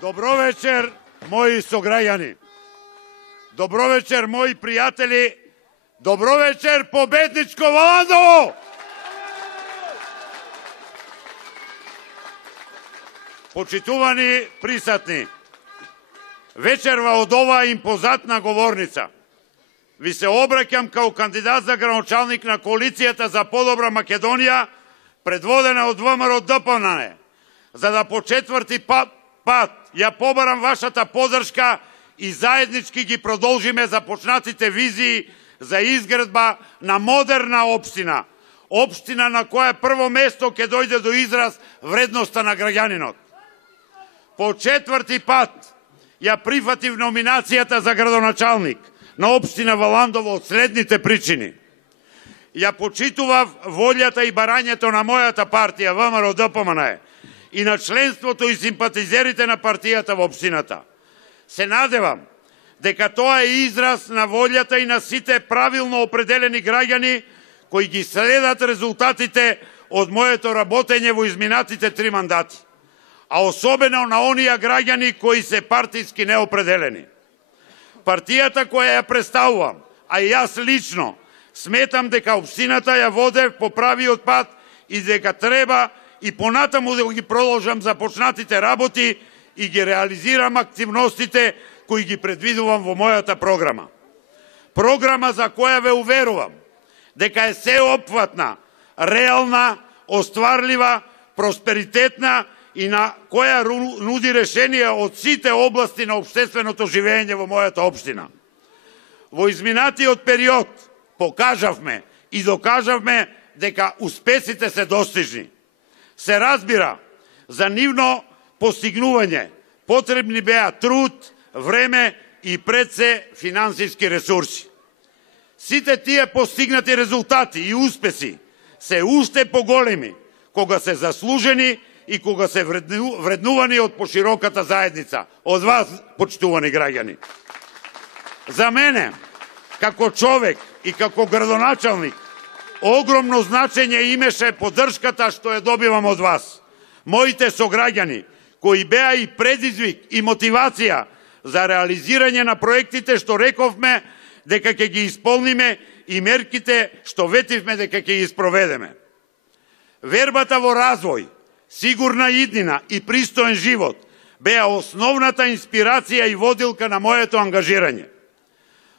Dobro večer, moji sograđani. Dobro večer, moji prijatelji. Dobro večer, pobedničko Valandovo! Почитувани присутни, вечерва од оваа импозантна говорница ви се обраќам као кандидат за градоначалник на коалицијата за подобра Македонија, предводена од ВМРО ДПМН, за да по четврти пат ја побарам вашата поддршка и заеднички ги продолжиме започнатите визии за изградба на модерна општина, општина на која прво место ќе дојде до израз вредноста на граѓанинот. По четврти пат ја прифатив номинацијата за градоначалник на општина Валандово од следните причини. Ја почитував волјата и барањето на мојата партија ВМРО ДПМН и на членството и симпатизерите на партијата во општината. Се надевам дека тоа е израз на волјата и на сите правилно определени граѓани кои ги следат резултатите од моето работење во изминатите 3 мандати, а особено на оние граѓани кои се партиски неопределени. Партијата која ја представувам, а и јас лично, сметам дека општината ја водев по правиот пат и дека треба и понатаму да ги продолжам започнатите работи и ги реализирам активностите кои ги предвидувам во мојата програма. Програма за која ве уверувам дека е сеопфатна, реална, остварлива, просперитетна и на која нуди решение од сите области на општественото живење во мојата општина. Во изминатиот период покажавме и докажавме дека успесите се достижни. Се разбира, за нивно постигнување потребни беа труд, време и пред се финансиски ресурси. Сите тие постигнати резултати и успеси се уште поголеми кога се заслужени и кога се вреднувани од пошироката заедница, од вас, почитувани граѓани. За мене, како човек и како градоначалник, огромно значење имаше поддршката што ја добивам од вас, моите сограѓани, кои беа и предизвик и мотивација за реализирање на проектите што рековме дека ќе ги исполниме и мерките што ветивме дека ќе ги спроведеме. Вербата во развој, сигурна иднина и пристоен живот беа основната инспирација и водилка на моето ангажирање.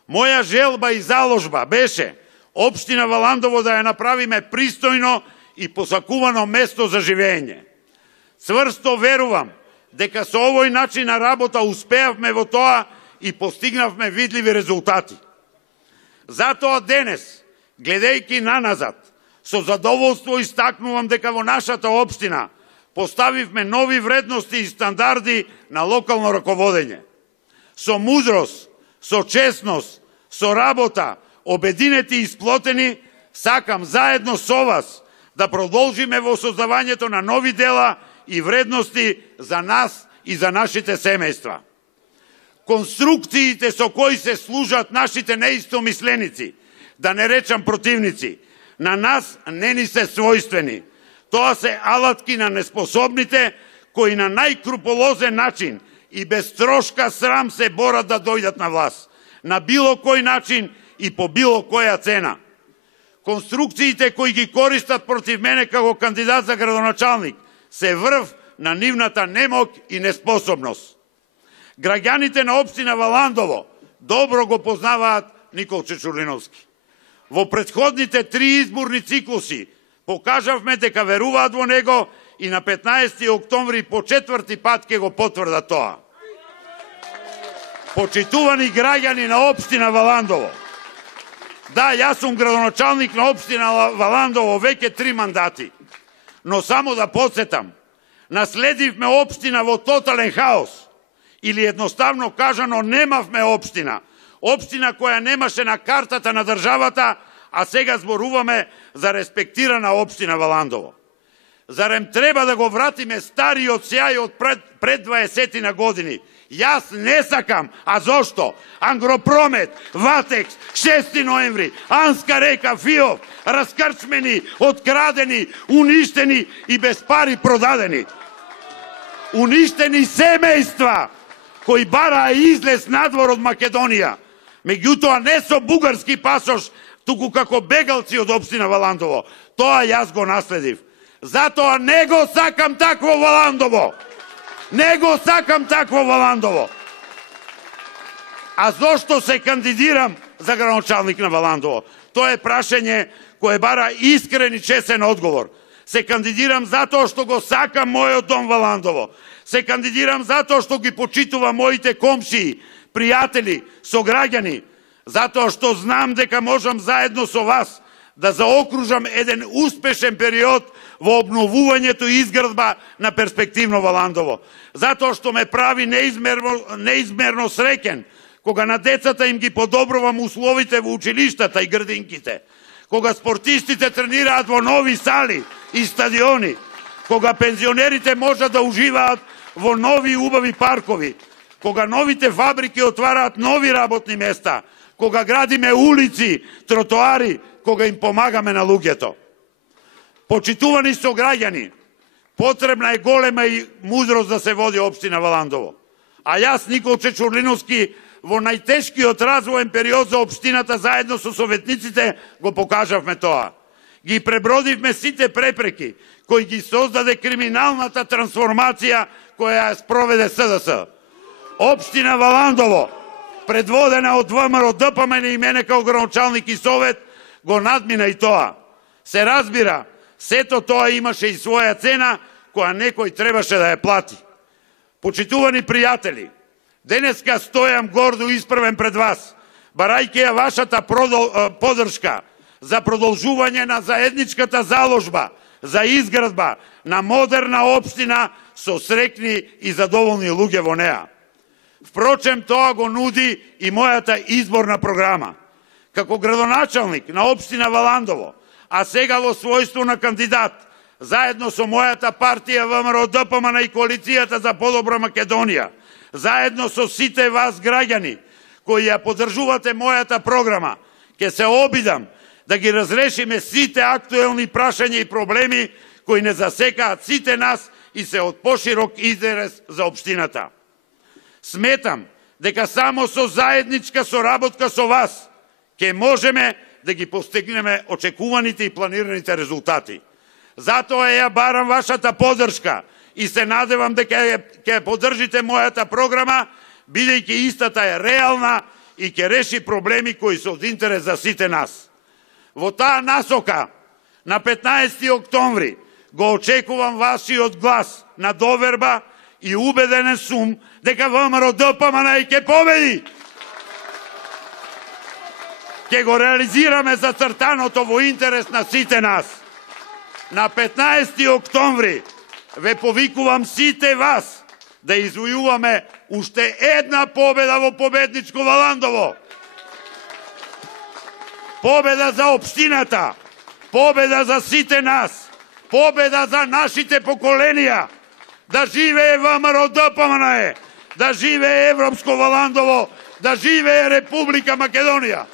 Моја желба и заложба беше општина Валандово да ја направиме пристојно и посакувано место за живење. Цврсто верувам дека со овој начин на работа успеавме во тоа и постигнавме видливи резултати. Затоа денес, гледајќи наназад, со задоволство истакнувам дека во нашата општина поставивме нови вредности и стандарди на локално раководење. Со мудрост, со честност, со работа, обединети и сплотени, сакам заедно со вас да продолжиме во создавањето на нови дела и вредности за нас и за нашите семејства. Конструкциите со кои се служат нашите неистомисленици, да не речам противници, на нас не ни се својствени. Тоа се алатки на неспособните кои на најкруполозен начин и без трошка срам се борат да дојдат на власт, на било кој начин и по било која цена. Конструкциите кои ги користат против мене како кандидат за градоначалник се врв на нивната немок и неспособност. Граѓаните на општина Валандово добро го познаваат Никол Чечурлиновски. Во претходните 3 изборни циклуси покажавме дека веруваат во него и на 15 октомври по четврти пат ќе го потврдат тоа. Почитувани граѓани на општина Валандово, да, јас сум градоначалник на општина Валандово веќе 3 мандати, но само да подсетам, наследивме општина во тотален хаос, или едноставно кажано немавме општина, општина која немаше на картата на државата, а сега зборуваме за респектирана општина Валандово. Зарем треба да го вратиме стариот сјај од пред 20 на години? Јас не сакам, а зошто? Ангропромет, Ватекс, 6 ноември, Анска река, Фиов, раскрчмени, открадени, уништени и без пари продадени. Uništeni семејства кои бараа излез надвор од Македонија. Меѓутоа не со бугарски пасош, туку како бегалци од општина Валандово. Тоа јас го наследив. Затоа не го сакам такво Валандово. Не го сакам такво Валандово. А зошто се кандидирам за градоначалник на Валандово? Тоа е прашање кое бара искрен и честен одговор. Се кандидирам затоа што го сакам мојот дом Валандово. Се кандидирам затоа што ги почитувам моите комшии, пријатели, сограѓани, затоа што знам дека можам заедно со вас да заокружам еден успешен период во обновувањето и изградба на перспективно Валандово. Затоа што ме прави неизмерно среќен кога на децата им ги подобрувам условите во училиштата и градинките, кога спортистите тренираат во нови сали и стадиони, кога пензионерите можат да уживаат во нови убави паркови, кога новите фабрики отвараат нови работни места, кога градиме улици, тротоари, кога им помагаме на луѓето. Почитувани сограѓани, потребна е голема и мудрост да се води општина Валандово. А јас, Никол Чечурлиновски, во најтешкиот развоен период за општината заедно со советниците го покажавме тоа. Ги пребродивме сите препреки кои ги создаде криминалната трансформација која ја спроведе СДС. Општина Валандово, предводена од ВМРО ДПМН и мене као градоначалник и совет, го надмина и тоа. Се разбира, сето тоа имаше и своја цена која некој требаше да ја плати. Почитувани пријатели, денеска стојам гордо испрвен пред вас, барајќи ја вашата поддршка за продолжување на заедничката заложба за изградба на модерна општина со среќни и задоволни луѓе во неа. Впрочем, тоа го нуди и мојата изборна програма. Како градоначалник на општина Валандово, а сега во својство на кандидат, заедно со мојата партија ВМРО ДПМН и коалицијата за подобра Македонија, заедно со сите вас граѓани кои ја поддржувате мојата програма, ќе се обидам да ги разрешиме сите актуелни прашања и проблеми кои не засекаат сите нас и се од поширок интерес за општината. Сметам дека само со заедничка соработка со вас ќе можеме да ги постигнеме очекуваните и планираните резултати. Затоа ја барам вашата поддршка и се надевам дека ќе поддржите мојата програма, бидејќи истата е реална и ќе реши проблеми кои се од интерес за сите нас. Во таа насока, на 15 октомври, го очекувам вашиот глас на доверба и убеден сум дека ВМРО ДПМН ќе победи. Ќе го реализираме зацртаното во интерес на сите нас. На 15 октомври ве повикувам сите вас да извојуваме уште една победа во победничко Валандово. Победа за општината, победа за сите нас, победа за нашите поколенија. Да живее ВМРО ДПМН, да живее Европско Валандово, да живее Република Македонија.